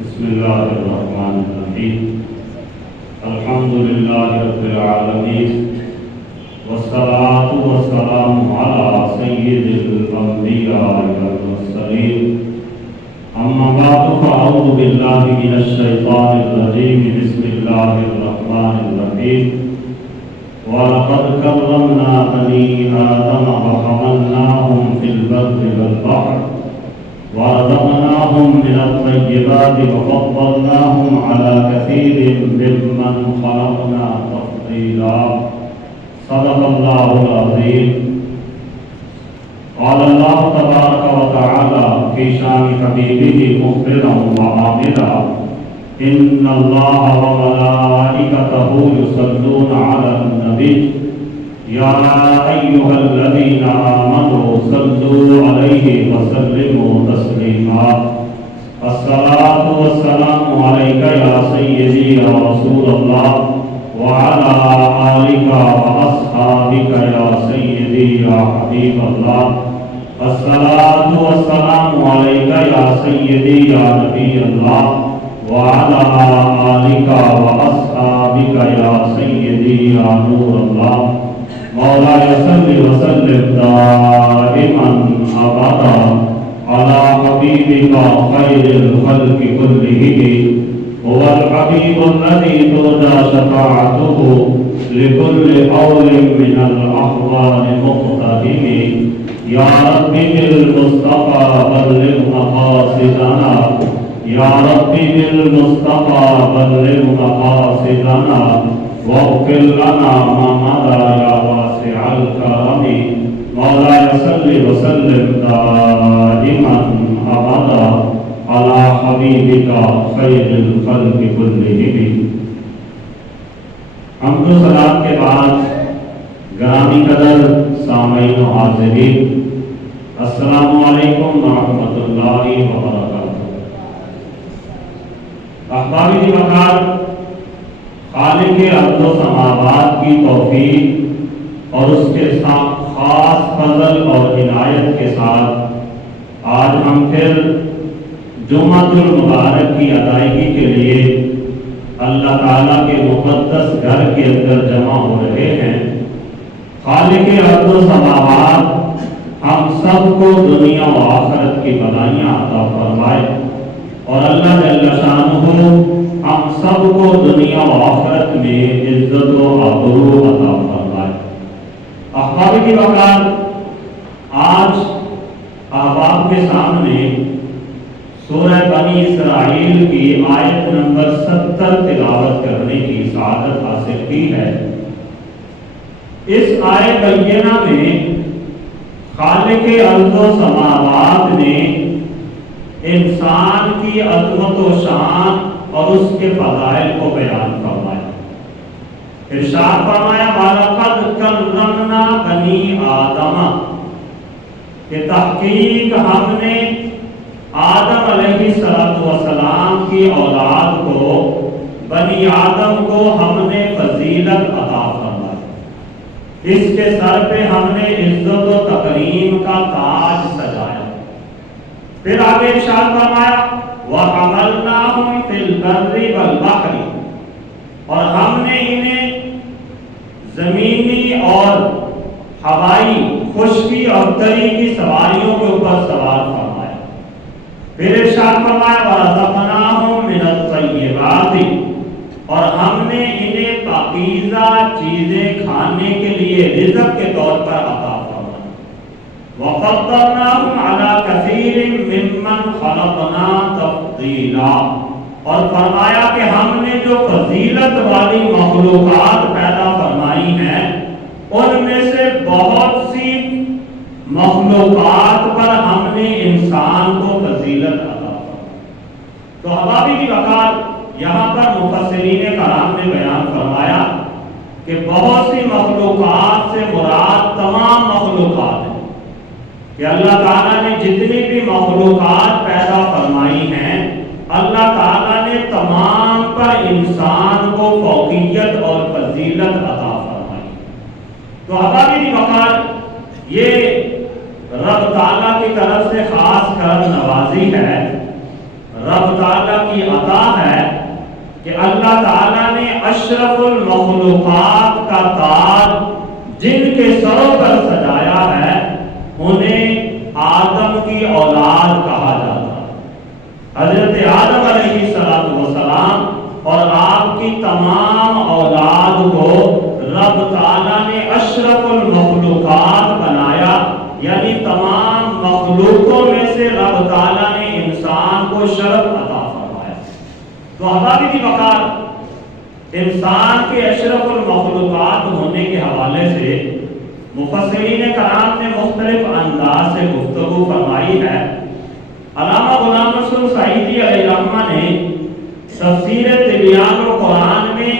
بسم الله الرحمن الرحيم. الحمد لله رب العالمين، والصلاة والسلام على سيد الأنبياء والمرسلين. أما بعد فأعوذ بالله من الشيطان الرجيم. بسم الله الرحمن الرحيم. ولقد كرمنا بني آدم وحملناهم في البر والبحر ورزقناهم من الطيبات وفضلناهم على كثير ممن خلقنا تفضيلا. صدق الله العظيم. قال الله تبارك وتعالى في شان حبيبه مخبرا وآمرا: إن الله وملائكته يصلون على النبي يا أيها الذين آمنوا صلوا عليه وسلموا تسليما. الصلاة والسلام عليك يا سيدي يا رسول الله وعلى آلك وأصحابك يا سيدي يا حبيب الله. الصلاة والسلام عليك يا سيدي يا نبي الله وعلى آلك وأصحابك يا سيدي يا نور الله. مولاي صل وسلم دائما أبدا على حبيبك خير الخلق كلهم. هو الحبيب الذي ترجى شفاعته لكل قول من الأحوال مقتهم. يا رب بالمصطفى بلغ مقاصدنا، يا رب بالمصطفى بلغ مقاصدنا واغفر لنا ما مضى يا واسع الكرم. مولاي صل وسلم دائما ابدا على حبيبك خير الخلق كلهم. حمد و صلات کے بعد گرامی قدر سامعین و حاضرین، السلام علیکم ورحمۃ اللہ وبرکاتہ. احباب دی وقار، خالق ارض و سماوات کی توفیق اور اس کے ساتھ خاص فضل اور عنایت کے ساتھ آج ہم پھر جمعۃ المبارک کی ادائیگی کے لیے اللہ تعالیٰ کے مقدس گھر کے اندر جمع ہو رہے ہیں. خالق ارض و سماوات ہم سب کو دنیا و آخرت کی بھلائیاں عطا فرمائے اور اللہ جل شانہ ہم سب کو دنیا و آخرت میں عزت و آبرو عطا فرمائے. احباب کی وقار، آج احباب کے سامنے سورہ بنی اسرائیل کی آیت نمبر 70 تلاوت کرنے کی سعادت حاصل کی ہے. اس آیت بینہ میں خالق ارض و سماوات نے انسان کی عظمت و شان اور اس کے فضائل کو بیان فرمایا. ارشاد فرمایا: وَلَقَدْ كَرَّمْنَا بَنِي آدَمَ، کہ تحقیق ہم نے آدم علیہ السلام کی اولاد کو، بنی آدم کو ہم نے فضیلت عطا فرمائی. اس کے سر پہ ہم نے عزت و تکریم کا تاج سجایا. پھر آگے ارشاد فرمایا: وَحَمَلْنَاهُمْ فِي الْبَرِّ وَالْبَحْرِ، اور ہم نے انہیں زمینی اور ہوائی، خشکی اور تری کی سواریوں کے اوپر سوار فرمایا. پھر ارشاد فرمایا: وَرَزَقْنَاهُمْ مِنَ الطَّيِّبَاتِ، اور ہم نے انہیں پاکیزہ چیزیں کھانے کے لیے رزق کے طور پر عطا فرمایا. وَفَضَّلْنَاهُمْ عَلَى كَثِيرٍ مِّمَّنْ خَلَقْنَا تَفْضِيلًا، اور فرمایا کہ ہم نے جو فضیلت والی مخلوقات پیدا فرمائی ہیں ان میں سے بہت سی مخلوقات پر ہم نے انسان کو فضیلت عطا فرمائی. تو احبابی کی وقار، یہاں پر مفسرین کرام نے بیان فرمایا کہ بہت سی مخلوقات سے مراد تمام مخلوقات ہیں، کہ اللہ تعالیٰ نے جتنی بھی مخلوقات پیدا فرمائی ہیں اللہ تعالیٰ نے تمام پر انسان کو فوقیت اور فضیلت عطا فرمائی. تو احبابی کی وقار، یہ رب تعالیٰ کی طرف سے خاص کرم نوازی ہے. رب تعالیٰ کی عطا ہے کہ اللہ تعالیٰ نے اشرف المخلوقات کا تاج جن کے سروں پر سجایا ہے انہیں آدم کی اولاد کہا جاتا ہے۔ حضرت آدم علیہ السلام اور آپ کی تمام اولاد کو رب تعالیٰ نے اشرف المخلوقات بنایا، یعنی تمام مخلوقوں میں سے رب تعالیٰ نے انسان کو شرف عطا فرمایا۔ تو احباب کی وقار، انسان کے اشرف المخلوقات ہونے کے حوالے سے مفسرین کرام نے مختلف انداز سے گفتگو فرمائی ہے۔ علامہ غلام نصر سعیدی علیہ رحمہ نے تفسیر تبیان القرآن میں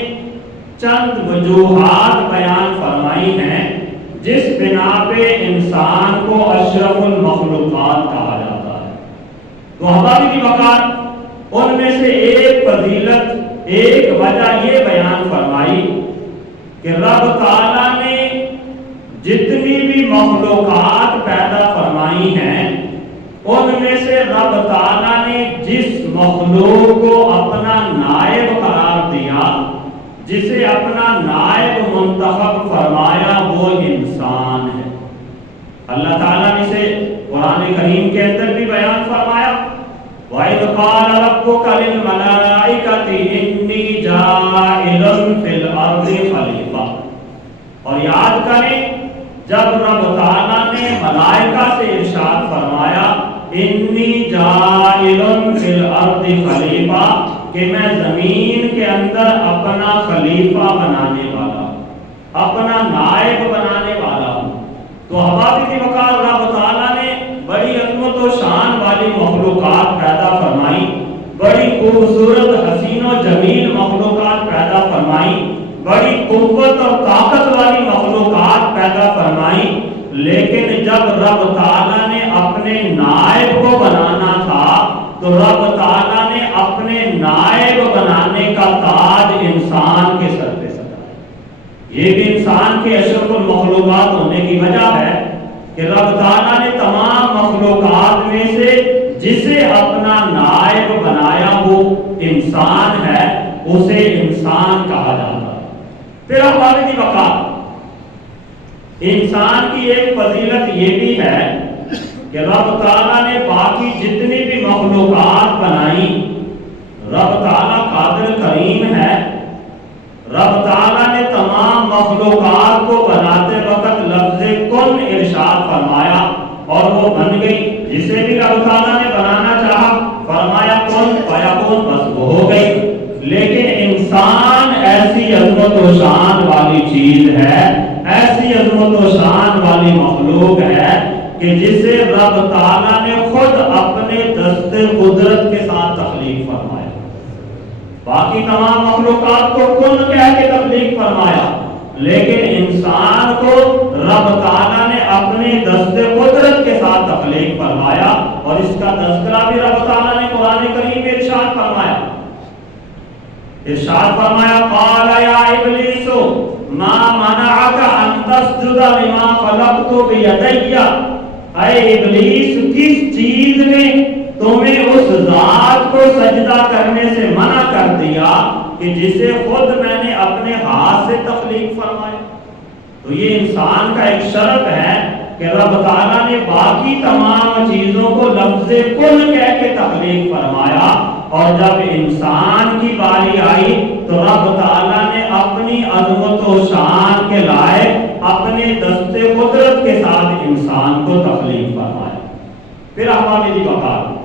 چند وجوہات بیان فرمائی ہیں جس بنا پہ انسان کو اشرف المخلوقات کہا جاتا ہے۔ تو احباب کی وقار، ان میں سے ایک فضیلت، ایک وجہ یہ بیان فرمائی کہ رب تعالیٰ نے جتنی بھی مخلوقات پیدا فرمائی ہیں ان میں سے رب تعالیٰ نے جس مخلوق کو اپنا نائب قرار دیا، جسے اپنا نائب منتخب فرمایا، وہ انسان ہے۔ اللہ تعالیٰ نے اسے قرآن کریم کے اندر بھی بیان فرمایا، وَإِذْ قَالَ رَبُّكَ لِلْمَلَائِكَةِ إِنِّي جَاعِلٌ فِي الْأَرْضِ خَلِيفَةً۔ اور یاد کریں جب رب تعالیٰ نے ملائکہ سے ارشاد فرمایا انی جاعل فی الارض خلیفہ، کہ میں زمین کے اندر اپنا خلیفہ بنانے والا، اپنا نائب بنانے والا ہوں۔ تو احباب کی وقار، رب تعالیٰ نے بڑی عظمت و شان والی مخلوقات پیدا فرمائی، بڑی خوبصورت حسین و جمیل مخلوقات پیدا فرمائی، بڑی قوت اور طاقت والی مخلوقات پیدا فرمائی، لیکن جب رب تعالیٰ نے اپنے نائب کو بنانا تھا تو رب تعالیٰ نے اپنے نائب بنانے کا تاج انسان کے سر پہ سجایا۔ یہ بھی انسان کے اشرف المخلوقات ہونے کی وجہ ہے کہ رب تعالیٰ نے تمام مخلوقات میں سے جسے اپنا نائب بنایا وہ انسان ہے، اسے انسان کہا جاتا ہے۔ پھر ہماری وقار، انسان کی ایک فضیلت یہ بھی ہے کہ رب تعالیٰ نے باقی جتنی بھی مخلوقات بنائی، رب تعالیٰ قادر کریم ہے، رب تعالیٰ نے تمام مخلوقات کو بناتے وقت لفظ کن ارشاد فرمایا اور وہ بن گئی۔ جسے بھی رب تعالیٰ نے بنانا چاہا فرمایا کن فیکون، بس وہ ہو گئی۔ لیکن انسان ایسی عظمت و شان والی چیز ہے، ایسی عظمت و شان والی مخلوق ہے کہ جسے رب تعالیٰ نے خود اپنے دست قدرت کے ساتھ تخلیق فرمایا۔ باقی تمام مخلوقات کو کن کہہ کے تخلیق فرمایا، لیکن انسان کو رب تعالیٰ نے اپنے دست قدرت کے ساتھ تخلیق فرمایا، اور اس کا تذکرہ بھی رب تعالیٰ نے قرآن کریم میں ارشاد فرمایا۔ ارشاد فرمایا قال یا ابلیس ما منعک ان تسجد لما خلقت بیدی، اے ابلیس کس چیز نے تمہیں اس ذات کو سجدہ کرنے سے منع کر دیا کہ جسے خود میں نے اپنے ہاتھ سے تخلیق فرمایا۔ تو یہ انسان کا ایک شرف ہے کہ رب تعالیٰ نے باقی تمام چیزوں کو لفظ کل کہہ کے تخلیق فرمایا، اور جب انسان کی باری آئی تو رب تعالیٰ نے اپنی عظمت و شان کے لائق اپنے دست قدرت کے ساتھ انسان کو تخلیق فرمایا۔ پھر احباب کی وقار،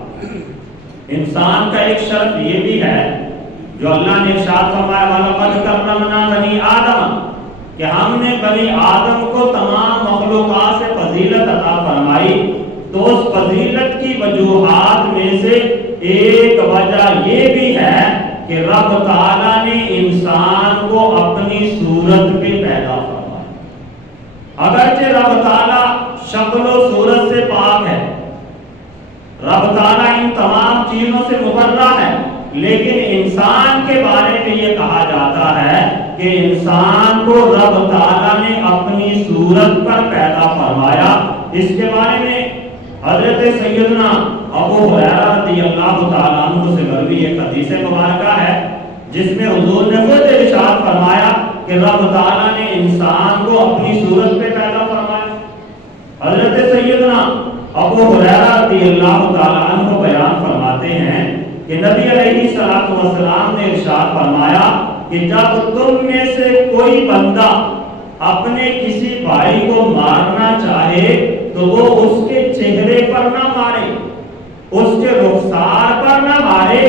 انسان کا ایک شرف یہ بھی ہے جو اللہ نے ارشاد فرمایا وَلَقَدْ كَرَّمْنَا بَنِي آدَمَ، کہ ہم نے بنی آدم کو تمام مخلوقات سے فضیلت عطا فرمائی۔ تو اس فضیلت کی وجوہات میں سے ایک وجہ یہ بھی ہے کہ رب تعالیٰ نے انسان کو اپنی صورت پہ پیدا فرمایا۔ اگرچہ رب تعالیٰ شکل و صورت سے پاک ہے، رب تعالیٰ ان تمام چیزوں سے مبرہ ہے، لیکن انسان کے بارے میں یہ کہا جاتا ہے کہ انسان کو رب تعالیٰ نے اپنی صورت پر پیدا فرمایا۔ اس کے بارے میں حضرت سیدنا ابو ہریرہ رضی اللہ تعالیٰ عنہ سے مروی ایک حدیث مبارکہ ہے جس میں حضور نے خود ارشاد فرمایا کہ رب تعالیٰ نے انسان کو اپنی صورت پہ پیدا فرمایا۔ حضرت سیدنا ابو ہریرہ رضی اللہ تعالیٰ عنہ بیان فرماتے ہیں کہ نبی علیہ السلام نے ارشاد فرمایا کہ جب تم میں سے کوئی بندہ اپنے کسی بھائی کو مارنا چاہے تو وہ اس کے چہرے پر نہ مارے، اس کے رخسار پر نہ مارے،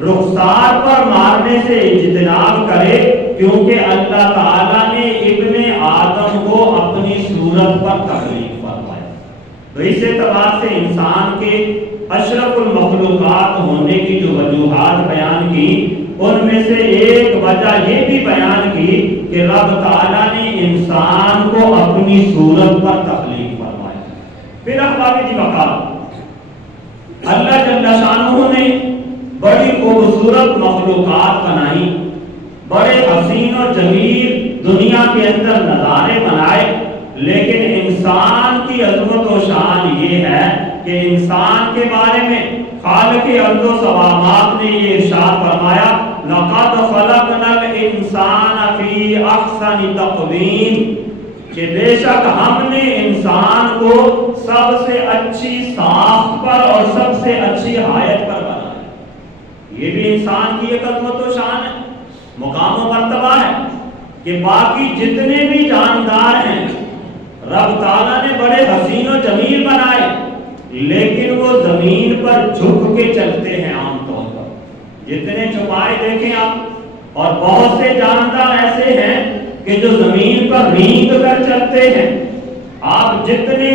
رخسار پر مارنے سے اجتناب کرے، کیونکہ اللہ تعالیٰ نے ابن آدم کو اپنی صورت پر تخلیق فرمایا۔ تو اس اعتبار سے انسان کے اشرف المخلوقات ہونے کی جو وجوہات بیان کی، ان میں سے ایک وجہ یہ بھی بیان کی کہ رب تعالیٰ نے انسان کو اپنی صورت پر تخلیق فرمایا۔ پھر احباب جی وقت اللہ جل شانہ نے بڑی خوبصورت مخلوقات بنائی، بڑے حسین و جمیل دنیا کے اندر نظارے بنائے، لیکن انسان کی عظمت و شان یہ ہے کہ انسان کے بارے میں خالق ارض و سماوات نے یہ ارشاد فرمایا لَقَدْ خَلَقْنَا الْإِنسَانَ فِي أَحْسَنِ تَقْوِيمٍ، کہ بے شک ہم نے انسان کو سب سے اچھی ساخت پر اور سب سے اچھی حیت پر بنایا۔ یہ بھی انسان کی ایک عظمت و شان ہے، مقام و مرتبہ ہے کہ باقی جتنے بھی جاندار ہیں رب تعالیٰ نے بڑے حسین و جمیل بنائے، لیکن وہ زمین پر جھک کے چلتے ہیں عام طور پر۔ جتنے چوپائے دیکھیں آپ، اور بہت سے جاندار ایسے ہیں کہ جو زمین پر رینگ کر چلتے ہیں۔ آپ جتنے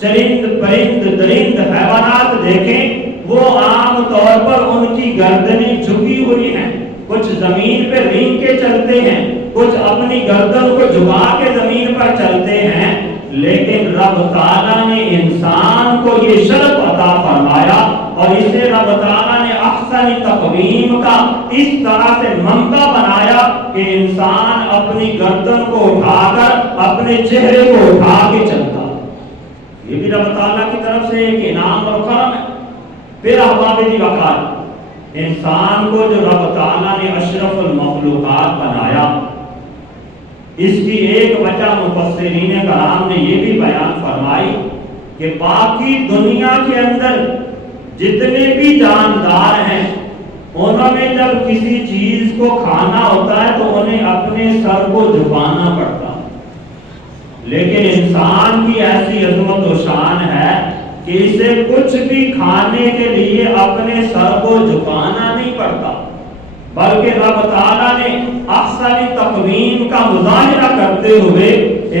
چرند پرند درند حیوانات دیکھیں وہ عام طور پر ان کی گردنیں جھکی ہوئی ہیں، کچھ زمین پہ رینگ کے چلتے ہیں، کچھ اپنی گردن کو جھکا کے زمین پر چلتے ہیں، لیکن رب تعالیٰ نے انسان کو یہ شرف عطا فرمایا اور اسے رب تعالیٰ نے احسن تقویم کا اس طرح سے منبع بنایا کہ انسان اپنی گردن کو اٹھا کر اپنے چہرے کو اٹھا کے چلتا۔ یہ بھی رب تعالیٰ کی طرف سے ایک انعام اور کرم ہے۔ پھر احباب جی وقت انسان کو جو رب تعالیٰ نے اشرف المخلوقات بنایا، اس کی ایک وجہ مفسرین کرام نے یہ بھی بیان فرمائی کہ باقی دنیا کے اندر جتنے بھی جاندار ہیں انہوں نے جب کسی چیز کو کھانا ہوتا ہے تو انہیں اپنے سر کو جھکانا پڑتا، لیکن انسان کی ایسی عظمت و شان ہے کہ اسے کچھ بھی کھانے کے لیے اپنے سر کو جھکانا نہیں پڑتا، بلکہ رب تعالیٰ نے احسن تقویم کا مظاہرہ کرتے ہوئے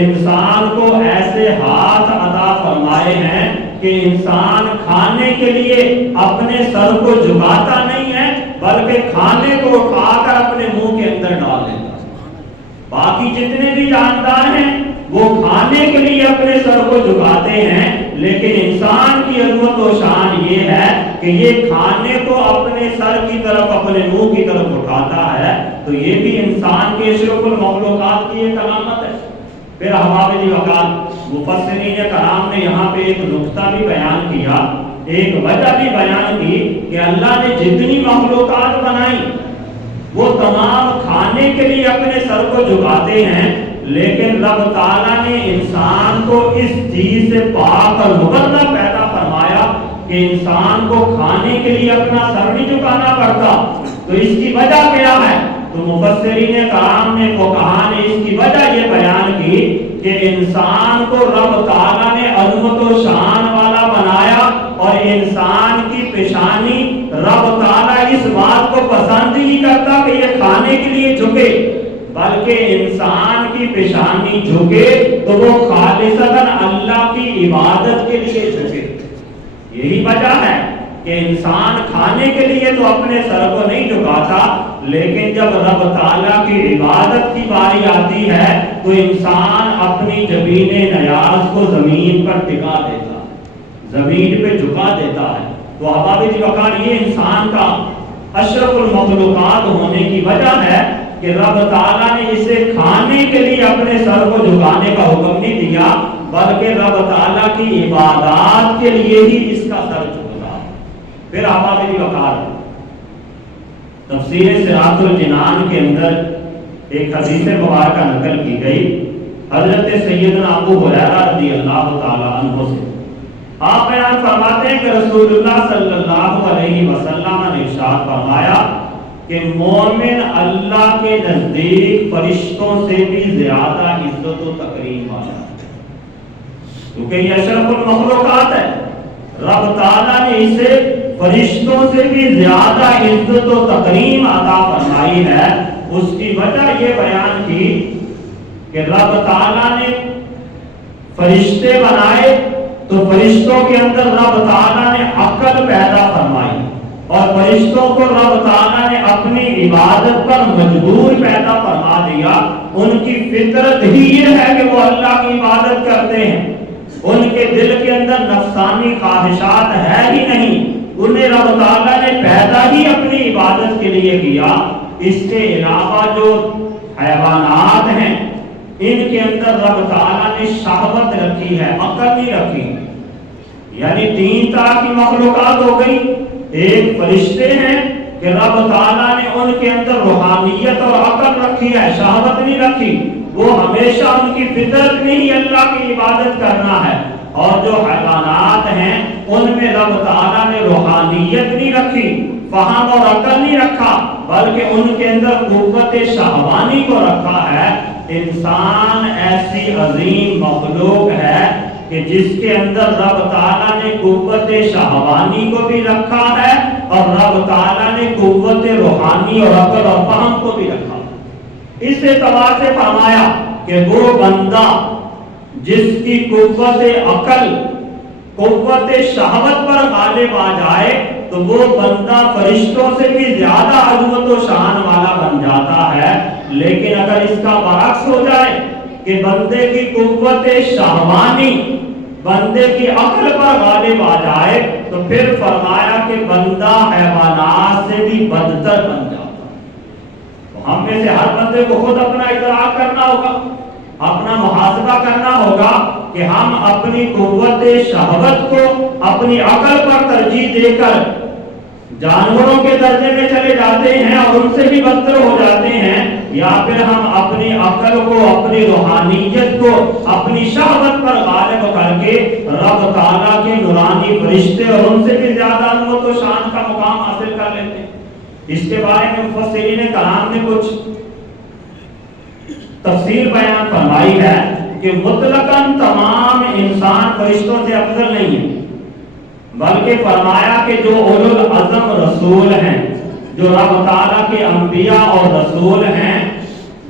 انسان کو ایسے ہاتھ عطا فرمائے ہیں کہ انسان کھانے کے لیے اپنے سر کو جھکاتا نہیں ہے بلکہ کھانے کو اٹھا کر اپنے منہ کے اندر ڈال دیتا ہے۔ باقی جتنے بھی جاندار ہیں وہ کھانے کے لیے اپنے سر کو جھکاتے ہیں، لیکن انسان کی عظمت و شان یہ ہے کہ یہ کھانے کو اپنے سر کی طرف اپنے منہ کی طرف اٹھاتا ہے۔ تو یہ بھی انسان کے اشرف المخلوقات کی ایک علامت ہے۔ پھر احباب جی وقت مفسرین کرام نے یہاں پہ ایک نقطہ بھی بیان کیا، ایک وجہ بھی بیان کی کہ اللہ نے جتنی مخلوقات بنائی وہ تمام کھانے کے لیے اپنے سر کو جھکاتے ہیں، لیکن رب تعالیٰ نے انسان کو اس چیز سے پاک اور مبرہ پیدا فرمایا کہ انسان کو کھانے کے لیے اپنا سر نہیں جھکانا پڑتا۔ تو اس کی وجہ کیا ہے؟ تو مفسرین کرام نے فقہاء نے اس کی وجہ یہ بیان کی کہ انسان کو رب تعالیٰ نے عظمت و شان والا بنایا اور انسان کی پیشانی رب تعالیٰ اس بات کو پسند ہی نہیں کرتا کہ یہ کھانے کے لیے جھکے، بلکہ انسان کی پیشانی جھکے تو وہ خالصتاً اللہ کی عبادت کے لیے جھکے۔ یہی وجہ ہے کہ انسان کھانے کے لیے تو اپنے سر کو نہیں جھکاتا، لیکن جب رب تعالیٰ کی عبادت کی باری آتی ہے تو انسان اپنی جبین نیاز کو زمین پر ٹکا دیتا ہے، زمین پہ جھکا دیتا ہے۔ تو احباب جی وقار یہ انسان کا اشرف المخلوقات ہونے کی وجہ ہے کہ رب تعالیٰ نے اسے کھانے کے لیے اپنے سر کو جھکانے کا حکم نہیں دیا، بلکہ رب تعالیٰ کی عبادات کے لیے ہی اس کا سر جھکا۔ پھر آبادی وقار تفسیر صراط الجنان کے اندر ایک حدیث مبارکہ نقل کی گئی حضرت سیدنا ابو ہریرہ رضی اللہ تعالی عنہ سے۔ آپ بیان فرماتے ہیں کہ رسول اللہ صلی اللہ علیہ وسلم نے ارشاد فرمایا کہ مومن اللہ کے نزدیک فرشتوں سے بھی زیادہ عزت و تکریم والا ہے، کیونکہ یہ اشرف المخلوقات ہے۔ رب تعالیٰ نے اسے فرشتوں سے بھی زیادہ عزت و تکریم عطا فرمائی ہے۔ اس کی وجہ یہ بیان کی کہ رب تعالیٰ نے فرشتے بنائے تو فرشتوں کے اندر رب تعالیٰ نے عقل پیدا فرمائی، اور فرشتوں کو رب تعالیٰ نے اپنی عبادت پر مجبور پیدا فرما دیا۔ ان کی فطرت ہی یہ ہے کہ وہ اللہ کی عبادت کرتے ہیں، ان کے دل کے اندر نفسانی خواہشات ہے ہی نہیں، انہیں رب تعالیٰ نے پیدا ہی اپنی عبادت کے لیے کیا۔ اس کے علاوہ جو حیوانات ہیں ان کے اندر رب تعالیٰ نے شہوت رکھی ہے، عقل نہیں رکھی۔ یعنی تین طرح کی مخلوقات ہو گئی۔ ایک فرشتے ہیں کہ رب تعالیٰ نے ان کے اندر روحانیت اور عقل رکھی ہے، شہوت نہیں رکھی، وہ ہمیشہ ان کی فطرت میں ہی اللہ کی عبادت کرنا ہے۔ اور جو حیوانات ہیں ان میں رب تعالیٰ نے روحانیت نہیں رکھی، فہم اور عقل نہیں رکھا، بلکہ ان کے اندر قوت شہوانی کو رکھا ہے۔ انسان ایسی عظیم مخلوق ہے کہ جس کے اندر رب تعالیٰ نے قوت شہوانی کو بھی رکھا ہے، اور رب تعالیٰ نے قوت روحانی اور عقل اور فہم کو بھی رکھا۔ اس اعتبار سے فرمایا کہ وہ بندہ جس کی قوت عقل قوت شہوت پر غالب آ جائے تو وہ بندہ فرشتوں سے بھی زیادہ عظمت و شان والا بن جاتا ہے۔ لیکن اگر اس کا برعکس ہو جائے کہ بندے کی قوت شہوانی بندے کی عقل پر غالب آ جائے تو پھر فرمایا کہ بندہ حیوانات سے بھی بدتر بن جاتا ہے۔ تو ہم میں سے ہر بندے کو خود اپنا ادراک کرنا ہوگا، اپنا محاسبہ کرنا ہوگا کہ ہم اپنی قوت شہوت کو اپنی عقل پر ترجیح دے کر جانوروں کے درجے میں چلے جاتے ہیں اور ان سے بھی بدتر ہو جاتے ہیں، یا پھر ہم اپنی عقل کو اپنی روحانیت کو اپنی شہوت پر غالب کر کے رب تعالیٰ کے نورانی فرشتے اور ان سے بھی زیادہ عظمت و شان کا مقام حاصل کر لیتے ہیں۔ اس کے بارے میں مفسرین کرام نے کچھ تفسیر بیان فرمائی ہے کہ مطلقاً تمام انسان فرشتوں سے افضل نہیں ہے، بلکہ فرمایا کہ جو اولو العزم رسول ہیں، جو رب تعالیٰ کے انبیاء اور رسول ہیں،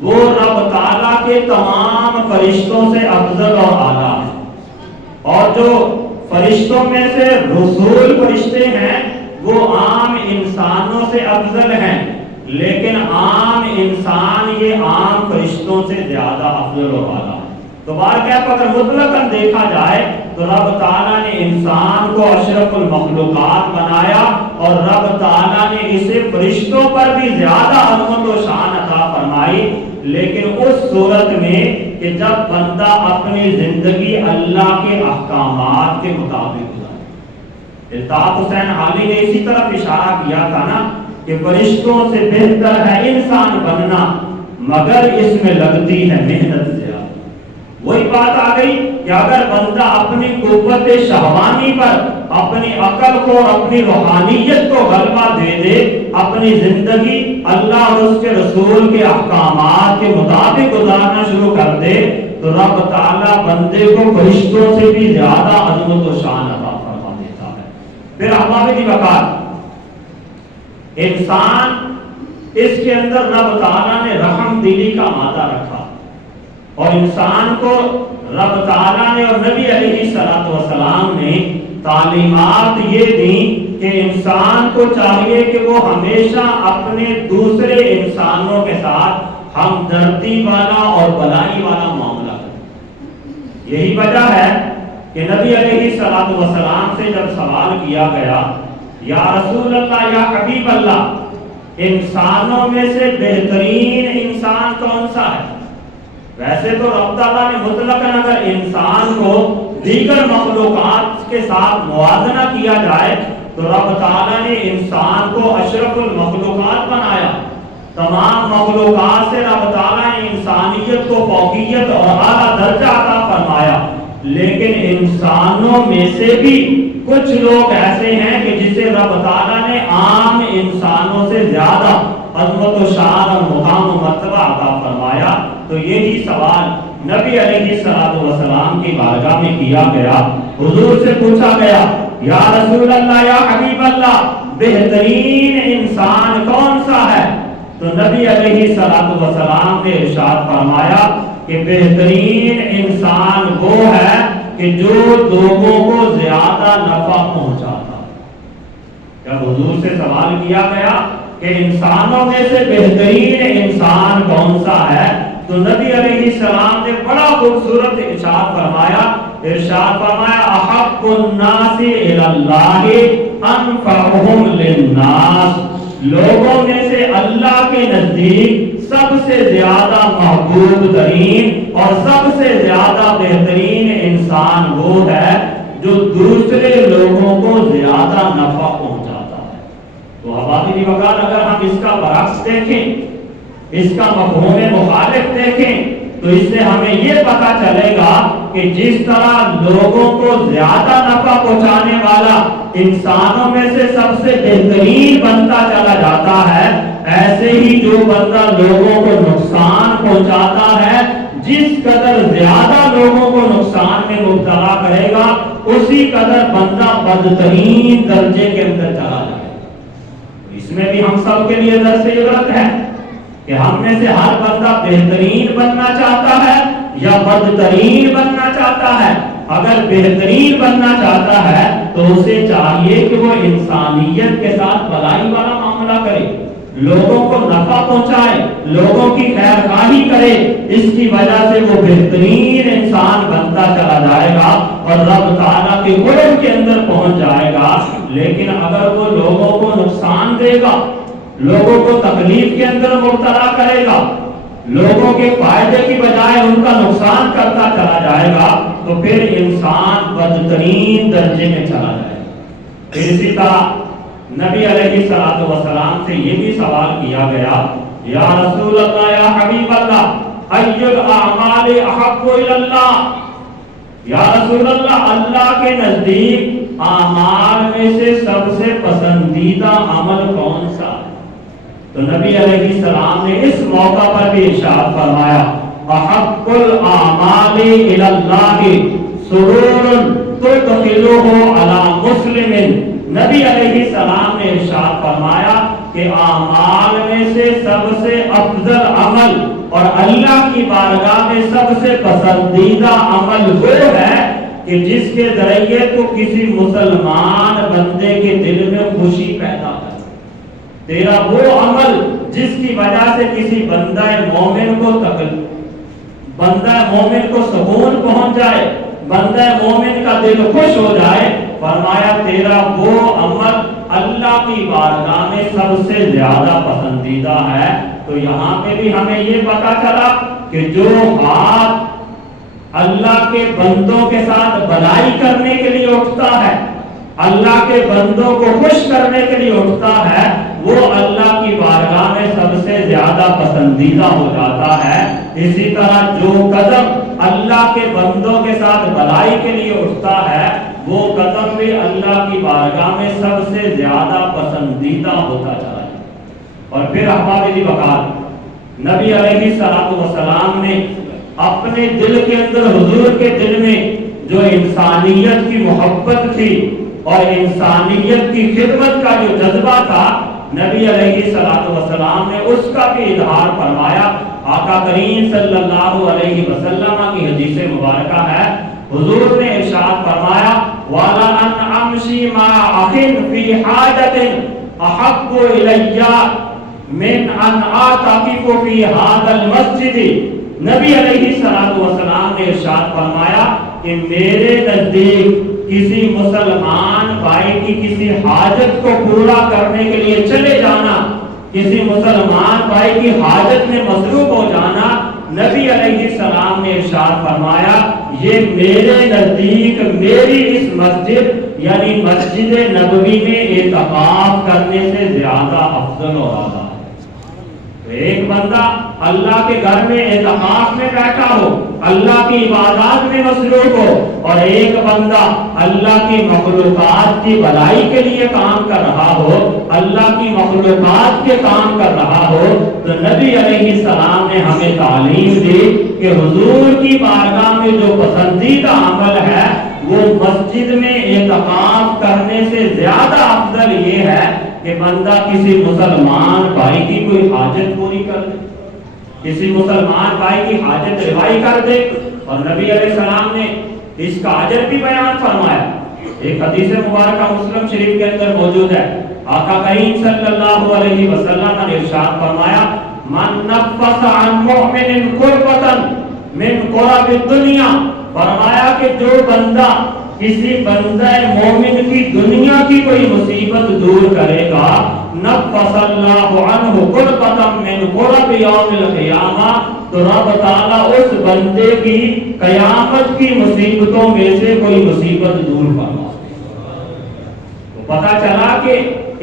وہ رب تعالیٰ کے تمام فرشتوں سے افضل اور اعلیٰ ہیں۔ اور جو فرشتوں میں سے رسول فرشتے ہیں وہ عام انسانوں سے افضل ہیں، لیکن عام انسان یہ عام فرشتوں سے زیادہ افضل اور اعلیٰ۔ تو بارکیف اگر مطلقاً دیکھا جائے تو رب تعالیٰ نے انسان کو اشرف المخلوقات بنایا، اور رب تعالیٰ نے اسے فرشتوں پر بھی زیادہ عظمت و شان عطا فرمائی، لیکن اس صورت میں کہ جب بندہ اپنی زندگی اللہ کے احکامات کے مطابق گزارے۔ الطاف حسین حالی نے اسی طرف اشارہ کیا تھا نا کہ فرشتوں سے بہتر ہے انسان بننا، مگر اس میں لگتی ہے محنت زیادہ۔ وہی بات آ گئی کہ اگر بندہ اپنی قوت شہوانی پر اپنی عقل کو اور اپنی روحانیت کو غلبہ دے دے، اپنی زندگی اللہ اور اس کے رسول کے احکامات کے مطابق گزارنا شروع کر دے، تو رب تعالیٰ بندے کو فرشتوں سے بھی زیادہ عظمت و شان عطا فرما دیتا ہے۔ پھر احباب کی وقار انسان اس کے اندر رب تعالیٰ نے رحم دلی کا مادہ رکھا، اور انسان کو رب تعالیٰ نے اور نبی علیہ السلام نے تعلیمات یہ دیں کہ انسان کو چاہیے کہ وہ ہمیشہ اپنے دوسرے انسانوں کے ساتھ ہمدردی والا اور بلائی والا معاملہ کرے۔ یہی وجہ ہے کہ نبی علیہ السلام سے جب سوال کیا گیا یا رسول اللہ یا حبیب اللہ انسانوں میں سے بہترین انسان کون سا ہے؟ ویسے تو رب تعالیٰ نے مطلقاً اگر انسان کو دیگر مخلوقات کے ساتھ موازنہ کیا جائے تو رب تعالیٰ نے انسان کو اشرف المخلوقات بنایا. تمام مخلوقات سے رب تعالیٰ نے انسانیت کو فوقیت اور اعلیٰ درجہ عطا فرمایا. لیکن انسانوں میں سے بھی کچھ لوگ ایسے ہیں کہ جسے رب تعالیٰ نے عام انسانوں سے زیادہ عظمت و شان اور مقام و مرتبہ عطا فرمایا. تو یہی سوال نبی علیہ السلام کی بارگاہ میں کیا گیا. حضور سے پوچھا گیا یا رسول اللہ یا حبیب اللہ بہترین انسان کون سا ہے؟ تو نبی علیہ السلام نے ارشاد فرمایا کہ بہترین انسان وہ ہے کہ جو لوگوں کو زیادہ نفع پہنچاتا. جب حضور سے سوال کیا گیا کہ انسانوں میں سے بہترین انسان کون سا ہے تو نبی علیہ السلام نے بڑا خوبصورت ارشاد فرمایا احب الناس الی اللہ انفعهم للناس. لوگوں میں سے اللہ کے نزدیک سب سے زیادہ محبوب ترین اور سب سے زیادہ بہترین انسان وہ ہے جو دوسرے لوگوں کو زیادہ نفع پہنچاتا ہے. تو احبابی وقار اگر ہم اس کا برعکس دیکھیں، اس کا مفہوم مخالف دیکھیں تو اس سے ہمیں یہ پتا چلے گا کہ جس طرح لوگوں کو زیادہ نفع پہنچانے والا انسانوں میں سے سب سے بہترین بنتا چلا جاتا ہے، ایسے ہی جو بندہ لوگوں کو نقصان پہنچاتا ہے جس قدر زیادہ لوگوں کو نقصان میں مبتلا کرے گا اسی قدر بندہ بدترین درجے کے اندر چلا جائے. اس میں بھی ہم سب کے لیے درس عبرت ہے کہ ہم میں سے ہر بندہ بہترین بننا چاہتا ہے یا بدترین بننا چاہتا ہے. اگر بہترین بننا چاہتا ہے تو اسے چاہیے کہ وہ انسانیت کے ساتھ بھلائی والا معاملہ کرے، لوگوں کو نفع پہنچائے، لوگوں کی خیر خواہی کرے. اس کی وجہ سے وہ بہترین انسان بنتا چلا جائے گا اور رب تعالیٰ کے قرب کے اندر پہنچ جائے گا. لیکن اگر وہ لوگوں کو نقصان دے گا، لوگوں کو تکلیف کے اندر مبتلا کرے گا، لوگوں کے فائدے کی بجائے ان کا نقصان کرتا چلا جائے گا تو پھر انسان بدترین درجے میں چلا جائے گا. پھر اسی طرح نبی علیہ السلام سے یہ بھی سوال کیا گیا یا رسول اللہ یا حبیب اللہ ای الاعمال احب الی اللہ. یا رسول اللہ اللہ کے نزدیک اعمال میں سے سب سے پسندیدہ عمل کون سا ہے؟ تو نبی علیہ السلام نے اس موقع پر بھی ارشاد فرمایا احب الاعمال الی اللہ سرور تدخلہ علی مسلم. نبی علیہ السلام نے ارشاد فرمایا کہ اعمال میں سے سب سے افضل عمل اور اللہ کی بارگاہ میں سب سے پسندیدہ عمل وہ ہے کہ جس کے ذریعے تو کسی مسلمان بندے کے دل میں خوشی پیدا کرے. تیرا وہ عمل جس کی وجہ سے کسی بندہ مومن کو سکون پہنچ جائے، بندہ مومن کا دل خوش ہو جائے. فرمایا تیرا وہ عمل اللہ کی بارگاہ میں سب سے زیادہ پسندیدہ ہے. تو یہاں پہ بھی ہمیں یہ پتا چلا کہ جو ہاتھ اللہ کے بندوں کے ساتھ بھلائی کرنے کے لیے اٹھتا ہے، اللہ کے بندوں کو خوش کرنے کے لیے اٹھتا ہے، وہ اللہ کی بارگاہ میں سب سے زیادہ پسندیدہ ہو جاتا ہے. اسی طرح جو قدم اللہ کے بندوں کے ساتھ بھلائی کے لیے اٹھتا ہے وہ قدم بھی اللہ کی بارگاہ میں سب سے زیادہ پسندیدہ ہوتا چلا جاتا. اور پھر احباب وقار نبی علیہ السلام نے اپنے دل کے اندر حضور کے دل میں جو انسانیت کی محبت تھی اور انسانیت کی خدمت کا جو جذبہ تھا، نبی علیہ السلام نے اس کا بھی اظہار فرمایا. آقا کریم صلی اللہ علیہ وسلم کی حدیث مبارکہ ہے، حضور نے ارشاد فرمایا وَلَا أَنْ أَمْشِي مَعَ أَخٍ فِي حَاجَةٍ أَحَبُّ إِلَيَّ مِنْ أَنْ أَعْتَكِفَ فِي هَذَا الْمَسْجِدِ. نبی علیہ السلام نے ارشاد فرمایا کہ میرے نزدیک کسی مسلمان بھائی کی کسی حاجت کو پورا کرنے کے لیے چلے جانا کسی مسلمان بھائی کی حاجت میں مصروف ہو جانا، نبی علیہ السلام نے ارشاد فرمایا یہ میرے نزدیک میری اس مسجد یعنی مسجد نبوی میں اعتکاف کرنے سے زیادہ افضل اور اعلیٰ ہے۔ تو ایک بندہ اللہ کے گھر میں اعتکاف میں بیٹھا ہو، اللہ کی عبادات میں مصروف ہو، اور ایک بندہ اللہ کی مخلوقات کی بھلائی کے لیے کام کر رہا ہو، اللہ کی مخلوقات کے کام کر رہا ہو، تو نبی علیہ السلام نے ہمیں تعلیم دی کہ حضور کی بارگاہ میں جو پسندیدہ عمل ہے وہ مسجد میں اعتکاف کرنے سے زیادہ افضل یہ ہے کہ بندہ کسی مسلمان بھائی کی کوئی حاجت پوری کر دے، کسی مسلمان بھائی کی حاجت روائی کر دے۔ اور نبی علیہ السلام نے اس کا اجر بھی بیان فرمایا۔ ایک حدیث مبارکہ مسلم شریف کے اندر موجود ہے، آقا کریم صلی اللہ علیہ وسلم نے ارشاد فرمایا من نفس عن مؤمن کربۃ من کرب الدنیا، فرمایا کہ جو بندہ کسی بندہ مومن کی دنیا کی کوئی مصیبت دور کرے گا، نفس اللہ عنہ کربۃ من کرب یوم القیامہ، تو رب تعالیٰ اس بندے کی قیامت کی مصیبتوں میں سے کوئی مصیبت دور فرما۔ تو پتہ چلا کہ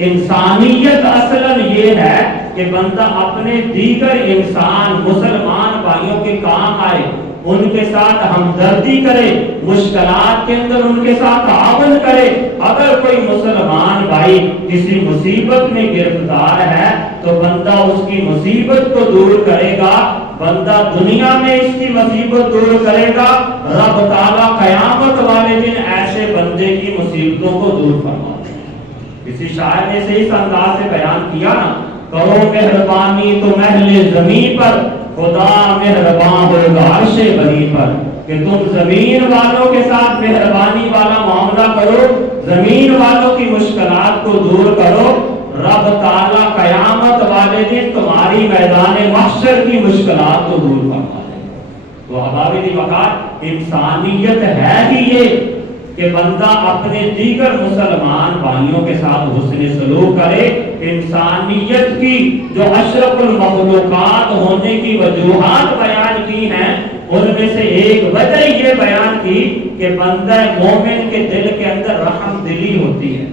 انسانیت اصلاً یہ ہے کہ بندہ اپنے دیگر انسان مسلمان بھائیوں کے کام آئے، ان کے ساتھ ہمدردی کرے، مشکلات کے اندر ان کے ساتھ تعاون کرے۔ اگر کوئی مسلمان بھائی کسی مصیبت میں گرفتار ہے تو بندہ اس کی مصیبت کو دور کرے گا، بندہ دنیا میں اس کی مصیبت دور کرے گا، رب تعالیٰ قیامت والے دن ایسے بندے کی مصیبتوں کو دور فرما دے گا۔ کسی شاعر نے سے اس انداز سے بیان کیا نا، کرو مہربانی تو اہل زمین پر، خدا مہربان ہوگا عرش بری پر، کہ تم زمین والوں کے ساتھ مہربانی والا معاملہ کرو، زمین والوں کی مشکلات کو دور کرو، رب تعالیٰ قیامت والے دن تمہاری میدان محشر کی مشکلات کو دور فرما دے گا۔ تو حبابی وقات انسانیت ہے ہی یہ کہ بندہ اپنے دیگر مسلمان بھائیوں کے ساتھ حسن سلوک کرے۔ انسانیت کی جو اشرف المخلوقات ہونے کی وجوہات بیان کی ہیں، ان میں سے ایک وجہ یہ بیان کی کہ بندہ مومن کے دل کے اندر رحم دلی ہوتی ہے،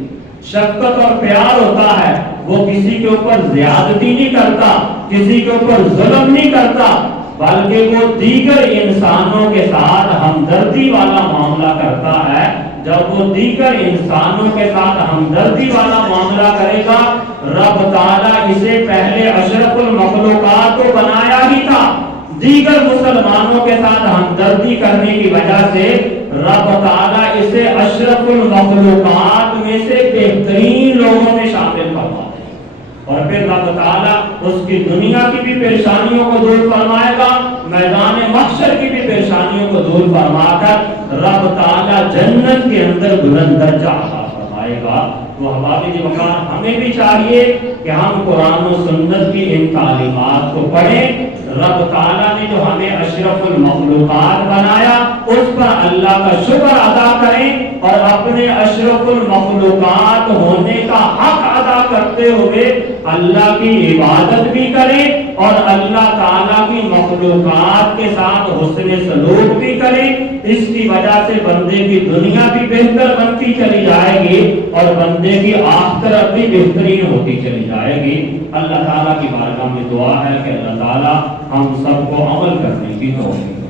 شفقت اور پیار ہوتا ہے، وہ کسی کے اوپر زیادتی نہیں کرتا، کسی کے اوپر ظلم نہیں کرتا، بلکہ وہ دیگر انسانوں کے ساتھ ہمدردی والا معاملہ کرتا ہے۔ جب وہ دیگر انسانوں کے ساتھ ہمدردی والا معاملہ کرے گا، رب تعالیٰ اسے پہلے اشرف المخلوقات کو بنایا ہی تھا، دیگر مسلمانوں کے ساتھ ہمدردی کرنے کی وجہ سے رب تعالیٰ اسے اشرف المخلوقات میں سے بہترین لوگوں میں شامل فرما دے، اور پھر رب تعالیٰ اس کی دنیا کی بھی پریشانیوں کو دور فرمائے گا، میدان محشر کی بھی پریشانیوں کو دور فرما کر رب تعالیٰ جنت کے اندر بلند درجہ عطا فرمائے گا۔ تو احبابی وقار ہمیں بھی چاہیے کہ ہم قرآن و سنت کی ان تعلیمات کو پڑھیں۔ رب تعالیٰ نے جو ہمیں اشرف المخلوقات بنایا اس پر اللہ کا شکر ادا کریں، اور اپنے اشرف المخلوقات ہونے کا حق ادا کرتے ہوئے اللہ کی عبادت بھی کریں، اور اللہ تعالیٰ کی مخلوقات کے ساتھ حسن سلوک بھی کریں۔ اس کی وجہ سے بندے کی دنیا بھی بہتر بنتی چلی جائے گی، اور بندے کی آخرت بھی بہترین ہوتی چلی جائے گی۔ اللہ تعالیٰ کی بارگاہ میں دعا ہے کہ اللہ تعالیٰ ہم سب کو عمل کرنے کی توفیق